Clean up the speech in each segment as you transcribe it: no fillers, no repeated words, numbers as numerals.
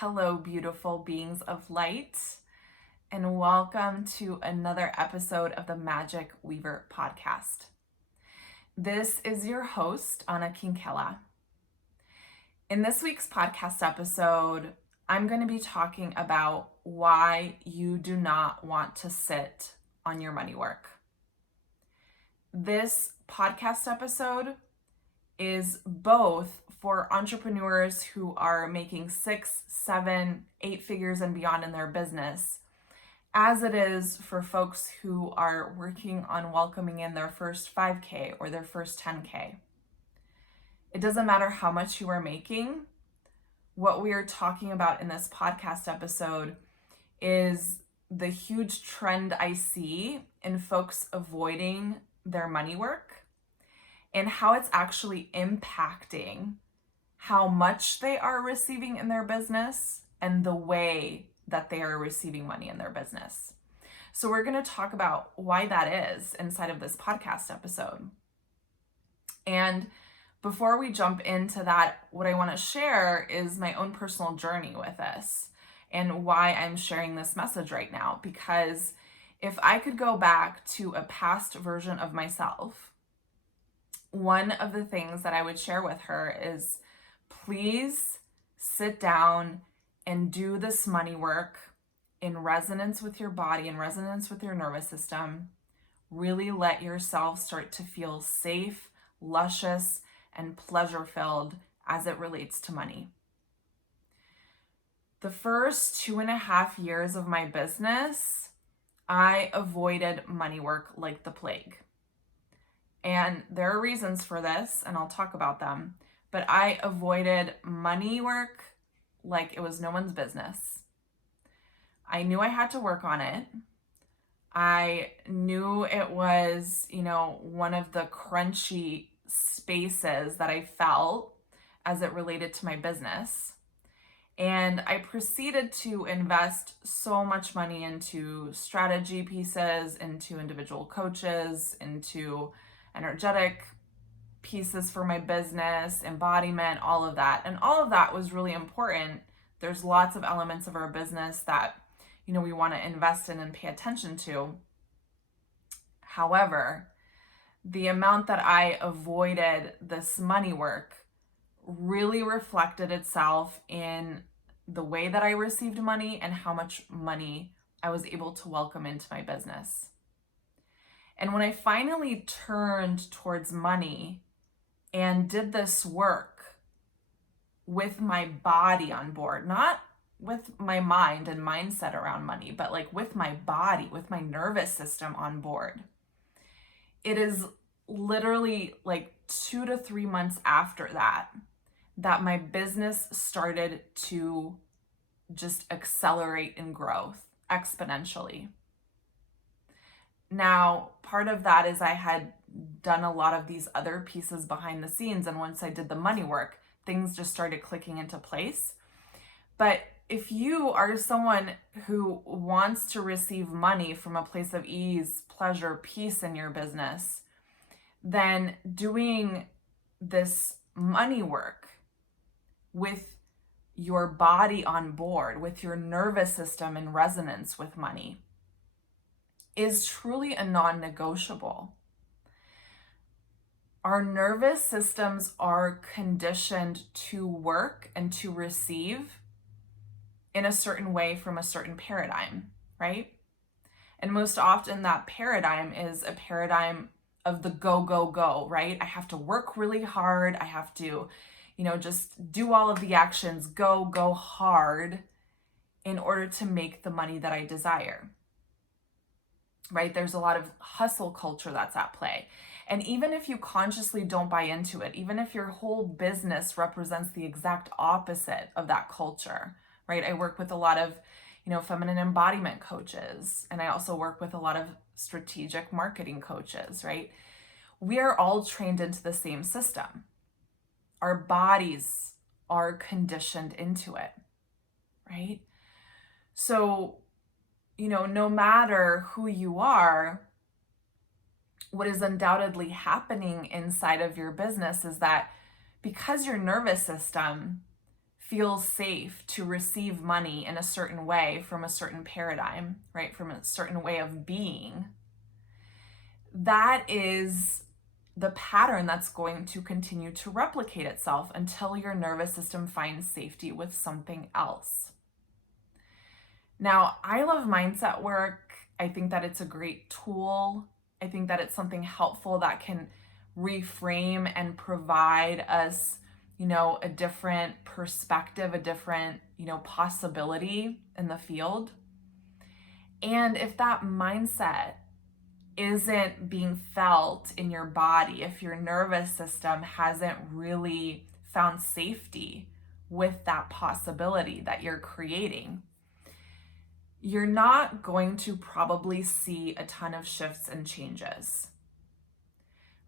Hello, beautiful beings of light, and welcome to another episode of the Magick Weaver Podcast. This is your host, Anna Kinkela. In this week's podcast episode, I'm going to be talking about why you do not want to sit on your money work. This podcast episode is both for entrepreneurs who are making 6, 7, 8 figures and beyond in their business, as it is for folks who are working on welcoming in their first 5K or their first 10K. It doesn't matter how much you are making. What we are talking about in this podcast episode is the huge trend I see in folks avoiding their money work and how it's actually impacting how much they are receiving in their business and the way that they are receiving money in their business. So we're going to talk about why that is inside of this podcast episode. And before we jump into that, what I want to share is my own personal journey with this and why I'm sharing this message right now. Because if I could go back to a past version of myself, one of the things that I would share with her is, please sit down and do this money work in resonance with your body, in resonance with your nervous system. Really let yourself start to feel safe, luscious, and pleasure-filled as it relates to money. The first 2.5 years of my business, I avoided money work like the plague. And there are reasons for this, and I'll talk about them. But I avoided money work like it was no one's business. I knew I had to work on it. I knew it was, one of the crunchy spaces that I felt as it related to my business. And I proceeded to invest so much money into strategy pieces, into individual coaches, into energetic pieces for my business, embodiment, all of that. And all of that was really important. There's lots of elements of our business that, we want to invest in and pay attention to. However, the amount that I avoided this money work really reflected itself in the way that I received money and how much money I was able to welcome into my business. And when I finally turned towards money and did this work with my body on board, not with my mind and mindset around money, but like with my body, with my nervous system on board, it is literally like 2 to 3 months after that my business started to just accelerate in growth exponentially. Now, part of that is I had done a lot of these other pieces behind the scenes, and once I did the money work, things just started clicking into place. But if you are someone who wants to receive money from a place of ease, pleasure, peace in your business, then doing this money work with your body on board, with your nervous system in resonance with money, is truly a non-negotiable. Our nervous systems are conditioned to work and to receive in a certain way from a certain paradigm, right? And most often that paradigm is a paradigm of the go, go, go, right? I have to work really hard. I have to, just do all of the actions, go hard in order to make the money that I desire. Right? There's a lot of hustle culture that's at play. And even if you consciously don't buy into it, even if your whole business represents the exact opposite of that culture, right? I work with a lot of, feminine embodiment coaches, and I also work with a lot of strategic marketing coaches, right? We are all trained into the same system. Our bodies are conditioned into it, right? So, no matter who you are, what is undoubtedly happening inside of your business is that because your nervous system feel safe to receive money in a certain way from a certain paradigm, right? From a certain way of being, that is the pattern that's going to continue to replicate itself until your nervous system finds safety with something else. Now, I love mindset work. I think that it's a great tool. I think that it's something helpful that can reframe and provide us, a different perspective, a different, possibility in the field. And if that mindset isn't being felt in your body, if your nervous system hasn't really found safety with that possibility that you're creating, you're not going to probably see a ton of shifts and changes,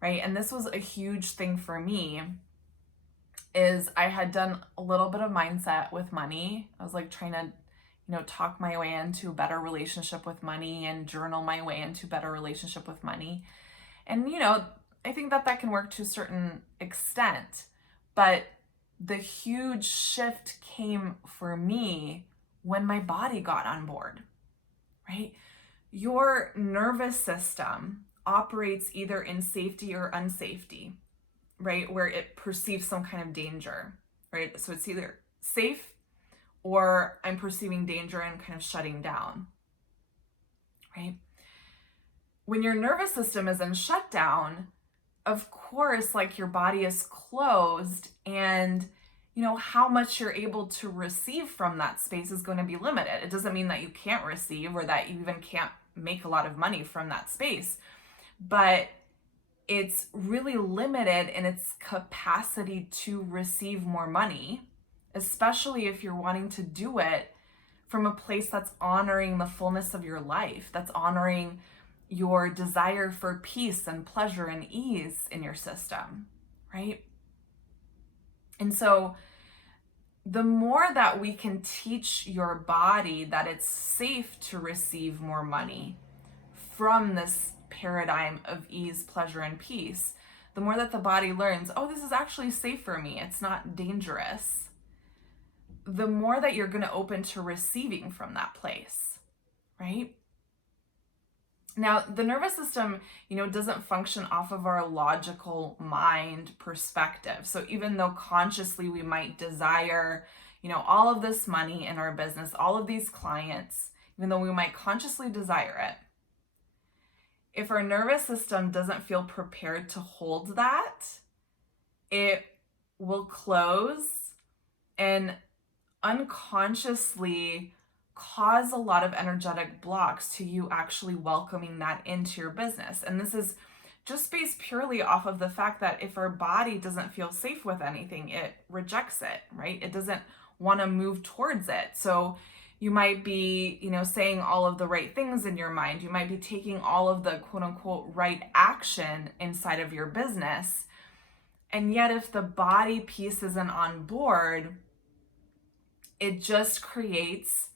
right? And this was a huge thing for me, is I had done a little bit of mindset with money. I was like trying to talk my way into a better relationship with money and journal my way into a better relationship with money. And, I think that can work to a certain extent, but the huge shift came for me when my body got on board, right? Your nervous system operates either in safety or unsafety, right? Where it perceives some kind of danger, right? So it's either safe or I'm perceiving danger and kind of shutting down, right? When your nervous system is in shutdown, of course, like your body is closed, and how much you're able to receive from that space is going to be limited. It doesn't mean that you can't receive or that you even can't make a lot of money from that space, but it's really limited in its capacity to receive more money, especially if you're wanting to do it from a place that's honoring the fullness of your life, that's honoring your desire for peace and pleasure and ease in your system, right? And so the more that we can teach your body that it's safe to receive more money from this paradigm of ease, pleasure, and peace, the more that the body learns, oh, this is actually safe for me, it's not dangerous, the more that you're going to open to receiving from that place, right? Now, the nervous system, doesn't function off of our logical mind perspective. So even though consciously we might desire, all of this money in our business, all of these clients, even though we might consciously desire it, if our nervous system doesn't feel prepared to hold that, it will close and unconsciously cause a lot of energetic blocks to you actually welcoming that into your business. And this is just based purely off of the fact that if our body doesn't feel safe with anything, it rejects it, right? It doesn't want to move towards it. So you might be, saying all of the right things in your mind. You might be taking all of the quote unquote right action inside of your business. And yet if the body piece isn't on board, it just creates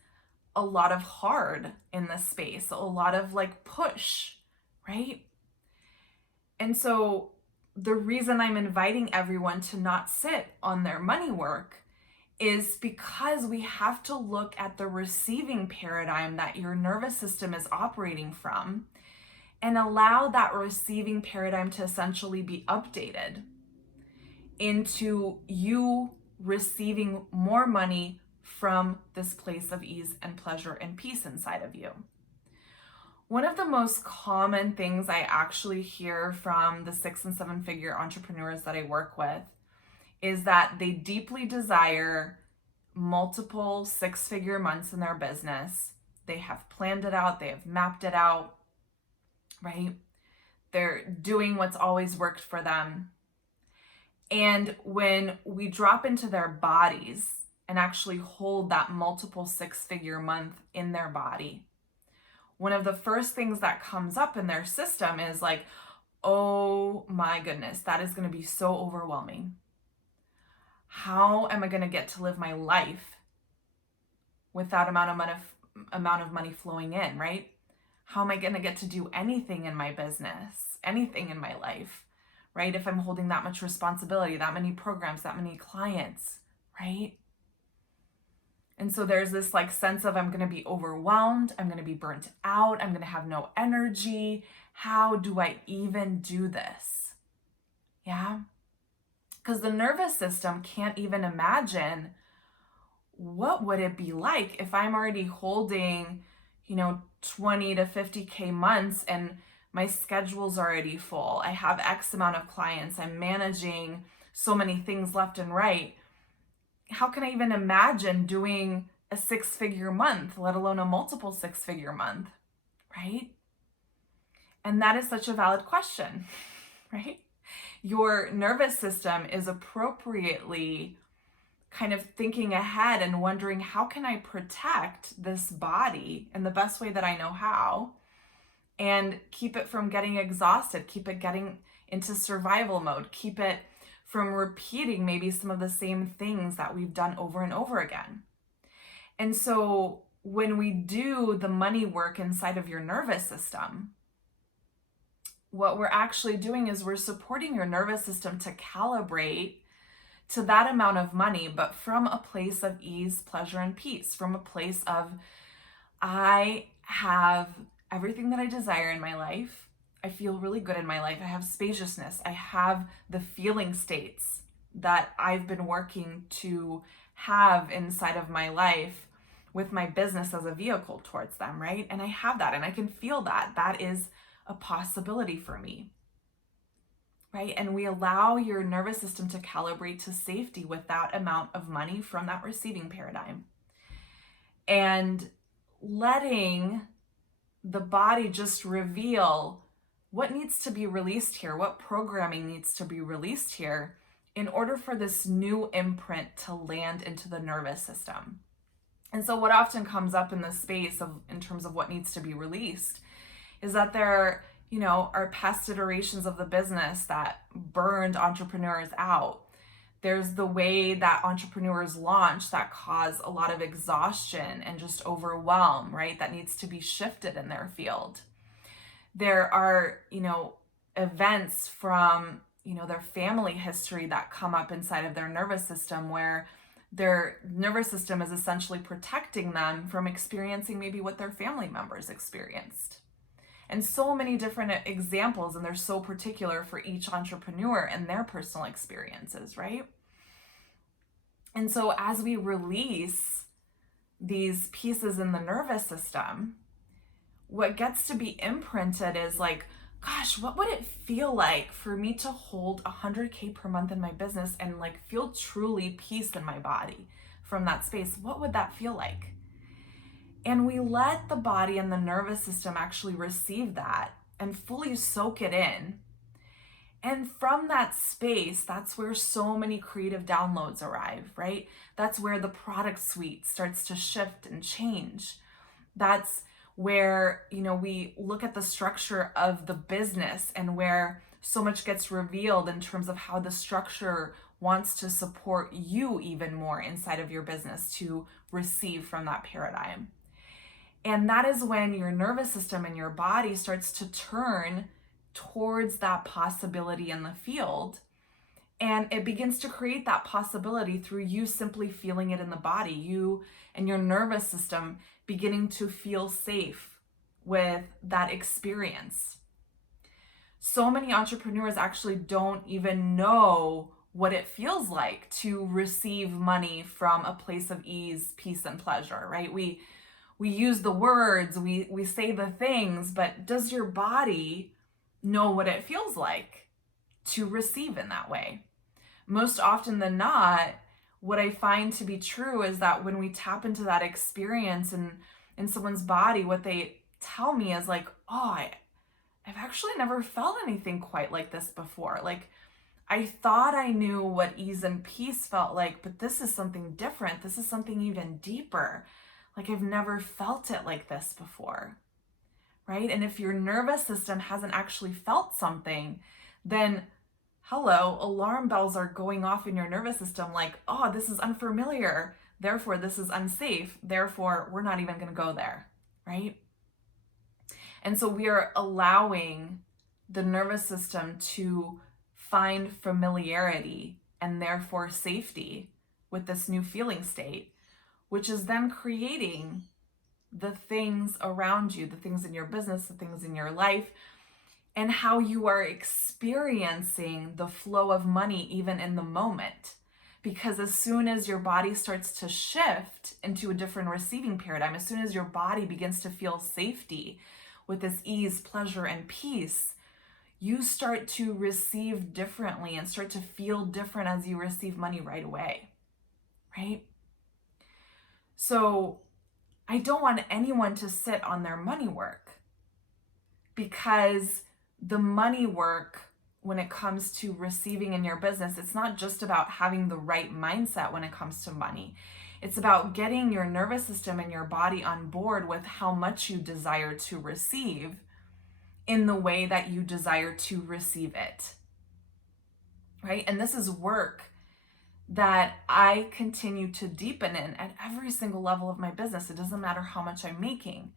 a lot of hard in this space, a lot of push, right? And so the reason I'm inviting everyone to not sit on their money work is because we have to look at the receiving paradigm that your nervous system is operating from and allow that receiving paradigm to essentially be updated into you receiving more money from this place of ease and pleasure and peace inside of you. One of the most common things I actually hear from the 6 and 7 figure entrepreneurs that I work with is that they deeply desire multiple 6-figure months in their business. They have planned it out, they have mapped it out, right? They're doing what's always worked for them. And when we drop into their bodies and actually hold that multiple 6-figure month in their body, one of the first things that comes up in their system is oh my goodness, that is going to be so overwhelming. How am I going to get to live my life with that amount of money flowing in, right? How am I going to get to do anything in my business, anything in my life, right? If I'm holding that much responsibility, that many programs, that many clients, right? And so there's this like sense of I'm going to be overwhelmed, I'm going to be burnt out, I'm going to have no energy. How do I even do this? Yeah. Because the nervous system can't even imagine what would it be like if I'm already holding, 20 to 50K months and my schedule's already full. I have X amount of clients. I'm managing so many things left and right. How can I even imagine doing a 6-figure month, let alone a multiple 6-figure month, right? And that is such a valid question, right? Your nervous system is appropriately kind of thinking ahead and wondering, how can I protect this body in the best way that I know how and keep it from getting exhausted, keep it getting into survival mode, keep it from repeating maybe some of the same things that we've done over and over again. And so when we do the money work inside of your nervous system, what we're actually doing is we're supporting your nervous system to calibrate to that amount of money, but from a place of ease, pleasure, and peace, from a place of, I have everything that I desire in my life. I feel really good in my life. I have spaciousness. I have the feeling states that I've been working to have inside of my life with my business as a vehicle towards them, right? And I have that and I can feel that. That is a possibility for me, right? And we allow your nervous system to calibrate to safety with that amount of money from that receiving paradigm. And letting the body just reveal what needs to be released here, what programming needs to be released here in order for this new imprint to land into the nervous system. And so what often comes up in this space in terms of what needs to be released is that there, are past iterations of the business that burned entrepreneurs out. There's the way that entrepreneurs launch that cause a lot of exhaustion and just overwhelm, right? That needs to be shifted in their field. There are, events from, their family history that come up inside of their nervous system where their nervous system is essentially protecting them from experiencing maybe what their family members experienced. And so many different examples, and they're so particular for each entrepreneur and their personal experiences, right? And so as we release these pieces in the nervous system, what gets to be imprinted is like, gosh, what would it feel like for me to hold 100K per month in my business and like feel truly peace in my body from that space? What would that feel like? And we let the body and the nervous system actually receive that and fully soak it in. And from that space, that's where so many creative downloads arrive, right? That's where the product suite starts to shift and change. That's where, we look at the structure of the business and where so much gets revealed in terms of how the structure wants to support you even more inside of your business to receive from that paradigm. And that is when your nervous system and your body starts to turn towards that possibility in the field. And it begins to create that possibility through you simply feeling it in the body, you and your nervous system beginning to feel safe with that experience. So many entrepreneurs actually don't even know what it feels like to receive money from a place of ease, peace, and pleasure, right? We use the words, we say the things, but does your body know what it feels like to receive in that way? Most often than not, what I find to be true is that when we tap into that experience in someone's body, what they tell me is like, oh, I've actually never felt anything quite like this before. Like, I thought I knew what ease and peace felt like, but this is something different. This is something even deeper. Like, I've never felt it like this before, right? And if your nervous system hasn't actually felt something, then hello, alarm bells are going off in your nervous system like, oh, this is unfamiliar. Therefore, this is unsafe. Therefore, we're not even going to go there, right? And so we are allowing the nervous system to find familiarity and therefore safety with this new feeling state which is then creating the things around you, the things in your business, the things in your life, and how you are experiencing the flow of money even in the moment. Because as soon as your body starts to shift into a different receiving paradigm, as soon as your body begins to feel safety with this ease, pleasure, and peace, you start to receive differently and start to feel different as you receive money right away, right? So I don't want anyone to sit on their money work, because the money work, when it comes to receiving in your business, it's not just about having the right mindset when it comes to money. It's about getting your nervous system and your body on board with how much you desire to receive in the way that you desire to receive it, right? And this is work that I continue to deepen in at every single level of my business. It doesn't matter how much I'm making.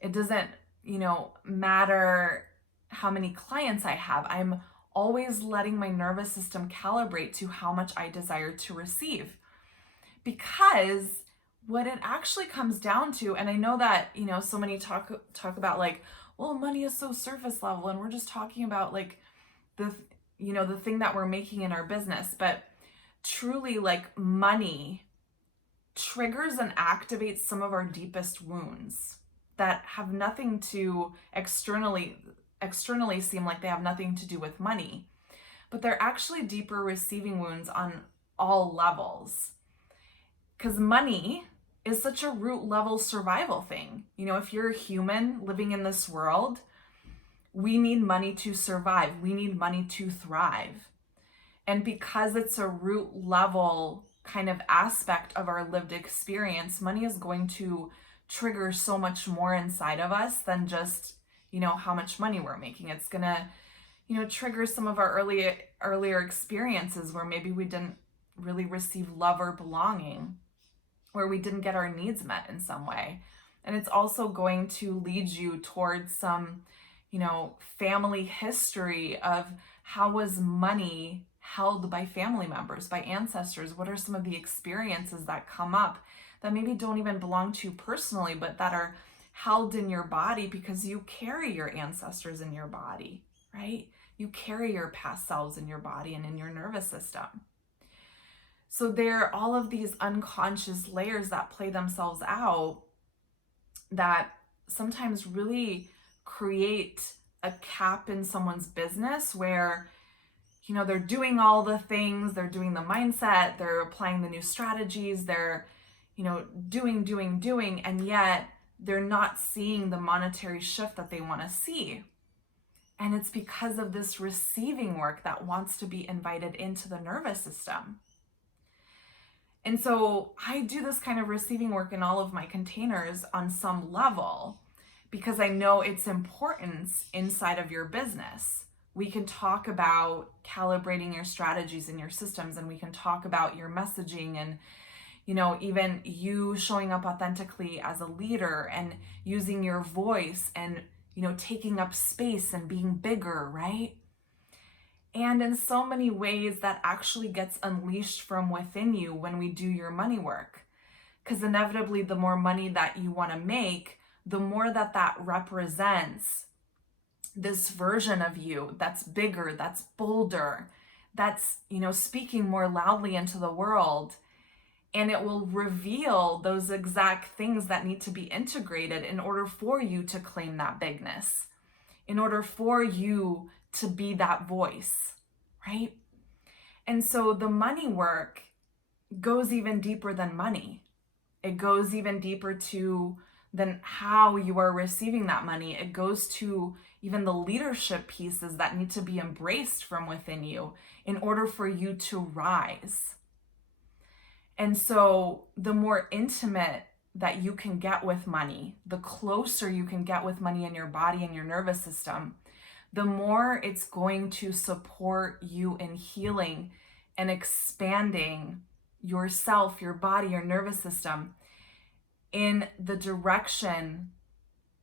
It doesn't, matter how many clients I have. I'm always letting my nervous system calibrate to how much I desire to receive. Because what it actually comes down to, and I know that, so many talk about like, well, money is so surface level and we're just talking about like the thing that we're making in our business, but truly, like, money triggers and activates some of our deepest wounds that have nothing to externally seem like they have nothing to do with money, but they're actually deeper receiving wounds on all levels. Because money is such a root level survival thing. If you're a human living in this world, we need money to survive. We need money to thrive. And because it's a root level kind of aspect of our lived experience, money is going to trigger so much more inside of us than just, how much money we're making. It's going to, trigger some of our earlier experiences where maybe we didn't really receive love or belonging, where we didn't get our needs met in some way. And it's also going to lead you towards some, family history of how was money held by family members, by ancestors. What are some of the experiences that come up that maybe don't even belong to you personally, but that are held in your body because you carry your ancestors in your body, right? You carry your past selves in your body and in your nervous system. So there are all of these unconscious layers that play themselves out that sometimes really create a cap in someone's business where, they're doing all the things, they're doing the mindset, they're applying the new strategies, they're, doing, and yet they're not seeing the monetary shift that they want to see. And it's because of this receiving work that wants to be invited into the nervous system. And so I do this kind of receiving work in all of my containers on some level because I know its importance inside of your business. We can talk about calibrating your strategies and your systems, and we can talk about your messaging and, even you showing up authentically as a leader and using your voice and, taking up space and being bigger, right? And in so many ways that actually gets unleashed from within you when we do your money work. Because inevitably, the more money that you want to make, the more that represents this version of you that's bigger, that's bolder, that's, speaking more loudly into the world. And it will reveal those exact things that need to be integrated in order for you to claim that bigness, in order for you to be that voice, right? And so the money work goes even deeper than money. It goes even deeper than how you are receiving that money. It goes to even the leadership pieces that need to be embraced from within you in order for you to rise. And so the more intimate that you can get with money, the closer you can get with money in your body and your nervous system, the more it's going to support you in healing and expanding yourself, your body, your nervous system in the direction,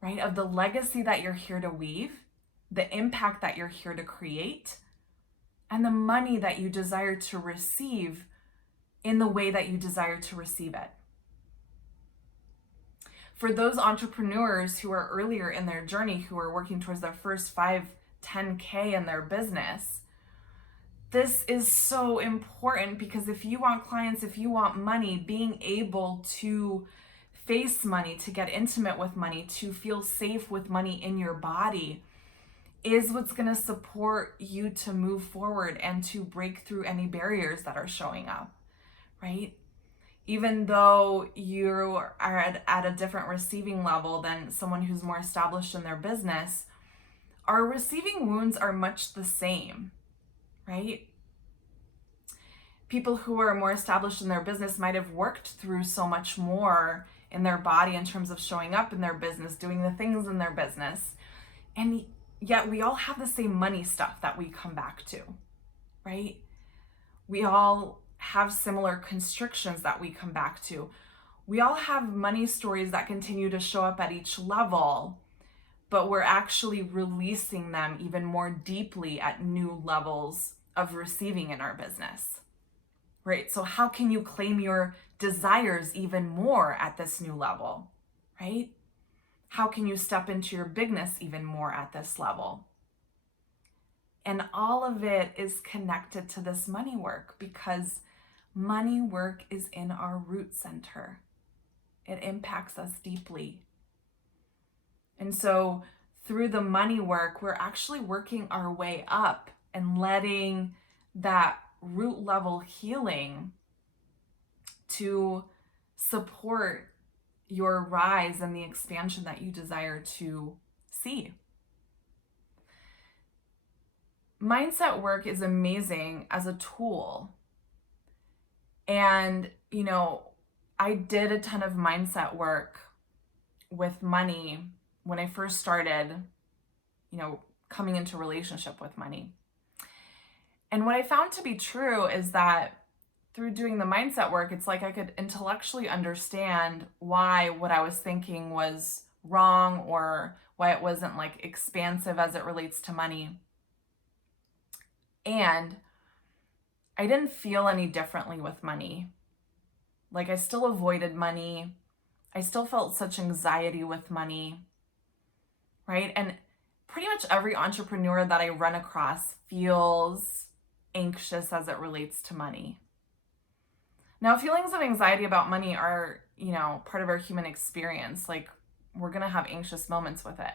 right, of the legacy that you're here to weave, the impact that you're here to create, and the money that you desire to receive in the way that you desire to receive it. For those entrepreneurs who are earlier in their journey, who are working towards their first 5-10K in their business, this is so important, because if you want clients, if you want money, being able to face money, to get intimate with money, to feel safe with money in your body is what's going to support you to move forward and to break through any barriers that are showing up, right? Even though you are at a different receiving level than someone who's more established in their business, our receiving wounds are much the same, right? People who are more established in their business might have worked through so much more in their body in terms of showing up in their business, doing the things in their business. And yet we all have the same money stuff that we come back to, right? We all have similar constrictions that we come back to. We all have money stories that continue to show up at each level, but we're actually releasing them even more deeply at new levels of receiving in our business, right? So how can you claim your desires even more at this new level, right? How can you step into your bigness even more at this level? And all of it is connected to this money work, because money work is in our root center. It impacts us deeply. And so through the money work, we're actually working our way up and letting that root level healing to support your rise and the expansion that you desire to see. Mindset work is amazing as a tool. And, I did a ton of mindset work with money when I first started, coming into relationship with money. And what I found to be true is that through doing the mindset work, it's like I could intellectually understand why what I was thinking was wrong, or why it wasn't like expansive as it relates to money. And I didn't feel any differently with money. Like, I still avoided money. I still felt such anxiety with money, right? And pretty much every entrepreneur that I run across feels anxious as it relates to money. Now, feelings of anxiety about money are, part of our human experience. Like, we're going to have anxious moments with it.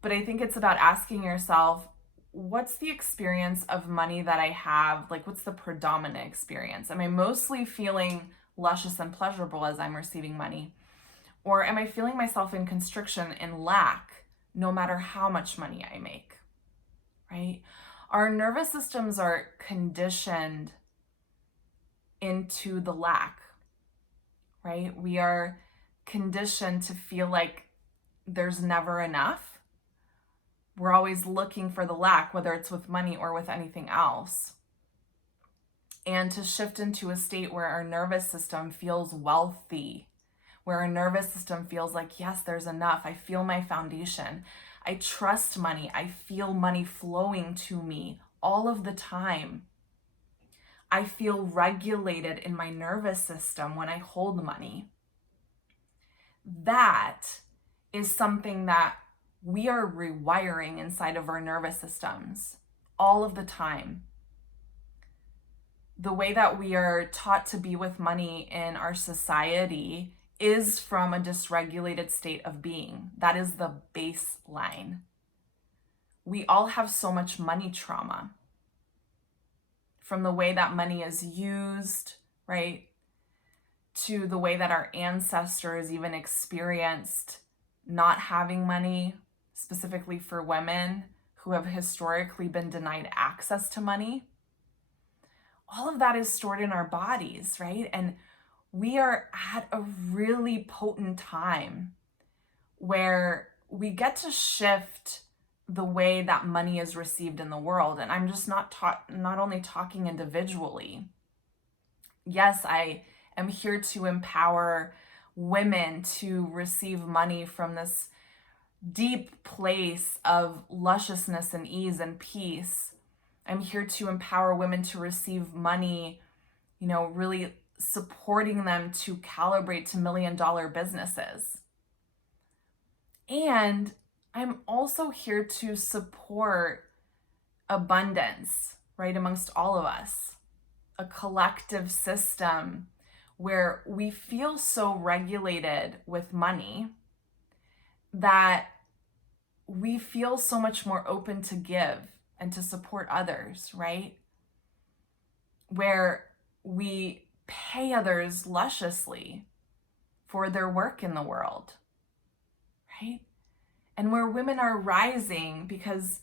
But I think it's about asking yourself, what's the experience of money that I have? Like, what's the predominant experience? Am I mostly feeling luscious and pleasurable as I'm receiving money? Or am I feeling myself in constriction and lack no matter how much money I make, right? Our nervous systems are conditioned into the lack, right? We are conditioned to feel like there's never enough. We're always looking for the lack, whether it's with money or with anything else. And to shift into a state where our nervous system feels wealthy, where our nervous system feels like, yes, there's enough. I feel my foundation. I trust money. I feel money flowing to me all of the time. I feel regulated in my nervous system when I hold money. That is something that we are rewiring inside of our nervous systems all of the time. The way that we are taught to be with money in our society is from a dysregulated state of being. That is the baseline. We all have so much money trauma, from the way that money is used, right, to the way that our ancestors even experienced not having money, specifically for women who have historically been denied access to money. All of that is stored in our bodies, right? And we are at a really potent time where we get to shift the way that money is received in the world. And I'm just not only talking individually. Yes, I am here to empower women to receive money from this deep place of lusciousness and ease and peace. I'm here to empower women to receive money, really supporting them to calibrate to $1 million businesses, And I'm also here to support abundance, right, amongst all of us, a collective system where we feel so regulated with money that we feel so much more open to give and to support others, right? Where we pay others lusciously for their work in the world, right? And where women are rising because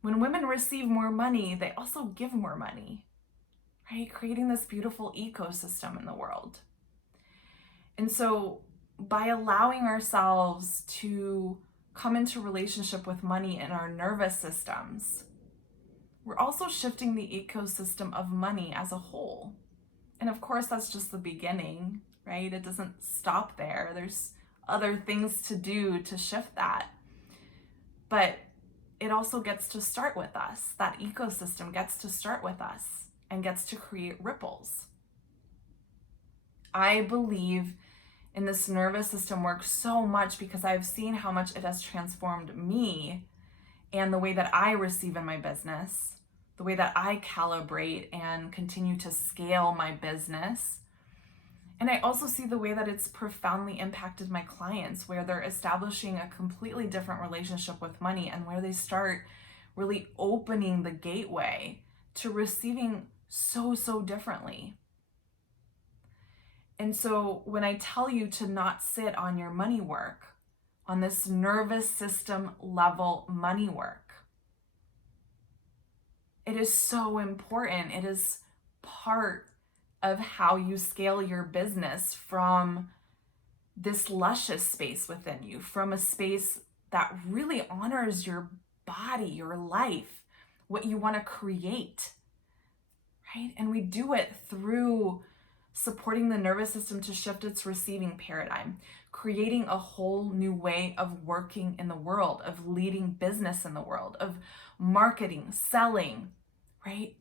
when women receive more money, they also give more money, right? Creating this beautiful ecosystem in the world. And so by allowing ourselves to come into relationship with money in our nervous systems, we're also shifting the ecosystem of money as a whole. And of course, that's just the beginning, right? It doesn't stop there. There's other things to do to shift that. But it also gets to start with us. That ecosystem gets to start with us and gets to create ripples. I believe in this nervous system work so much because I've seen how much it has transformed me and the way that I receive in my business, the way that I calibrate and continue to scale my business. And I also see the way that it's profoundly impacted my clients, where they're establishing a completely different relationship with money and where they start really opening the gateway to receiving so differently. And so when I tell you to not sit on your money work, on this nervous system level money work, it is so important. It is part of how you scale your business from this luscious space within you, from a space that really honors your body, your life, what you want to create, right? And we do it through supporting the nervous system to shift its receiving paradigm, creating a whole new way of working in the world, of leading business in the world, of marketing, selling, right?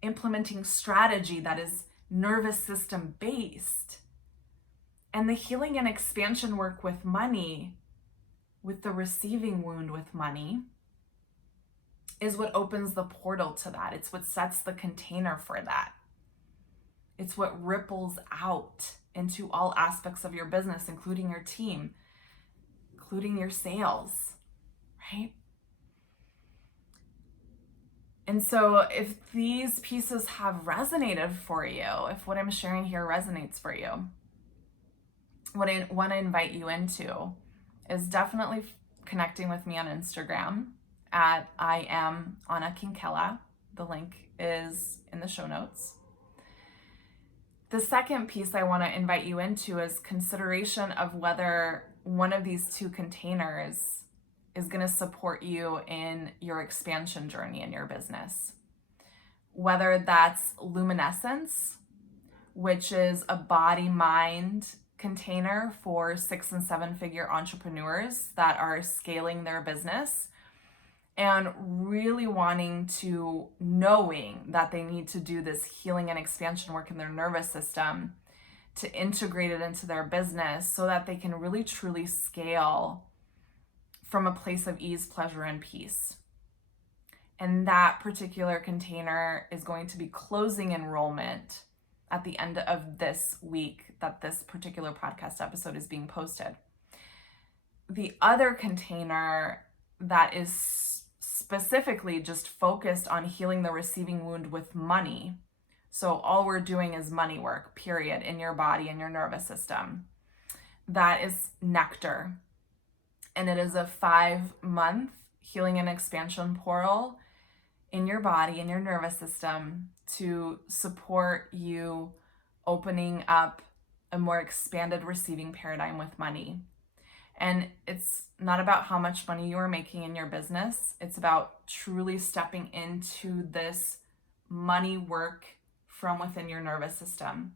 Implementing strategy that is nervous system based. And the healing and expansion work with money, with the receiving wound with money, is what opens the portal to that. It's what sets the container for that. It's what ripples out into all aspects of your business, including your team, including your sales, right? And so if these pieces have resonated for you, if what I'm sharing here resonates for you, what I want to invite you into is definitely connecting with me on Instagram at I am Anna Kinkela. The link is in the show notes. The second piece I want to invite you into is consideration of whether one of these two containers is going to support you in your expansion journey in your business. Whether that's Luminescence, which is a body-mind container for 6 and 7 figure entrepreneurs that are scaling their business and really wanting to, knowing that they need to do this healing and expansion work in their nervous system to integrate it into their business so that they can really truly scale from a place of ease, pleasure, and peace. And that particular container is going to be closing enrollment at the end of this week that this particular podcast episode is being posted. The other container that is specifically just focused on healing the receiving wound with money. So all we're doing is money work, period, in your body and your nervous system. That is Nectar. And it is a 5-month healing and expansion portal in your body and your nervous system to support you opening up a more expanded receiving paradigm with money. And it's not about how much money you are making in your business. It's about truly stepping into this money work from within your nervous system,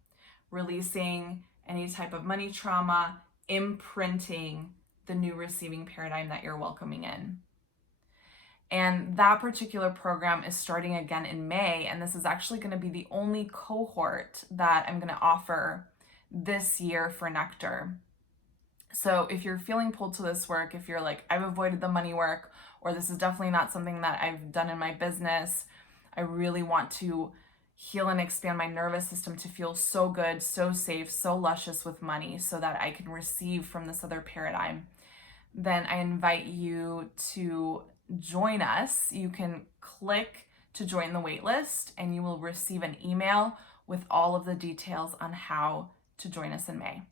releasing any type of money trauma, imprinting the new receiving paradigm that you're welcoming in. And that particular program is starting again in May, and this is actually going to be the only cohort that I'm going to offer this year for Nectar. So if you're feeling pulled to this work, if you're like, I've avoided the money work, or this is definitely not something that I've done in my business, I really want to heal and expand my nervous system to feel so good, so safe, so luscious with money so that I can receive from this other paradigm, then I invite you to join us. You can click to join the waitlist and you will receive an email with all of the details on how to join us in May.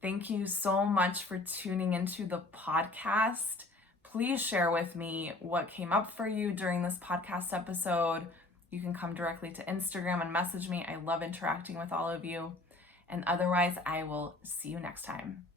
Thank you so much for tuning into the podcast. Please share with me what came up for you during this podcast episode. You can come directly to Instagram and message me. I love interacting with all of you. And otherwise, I will see you next time.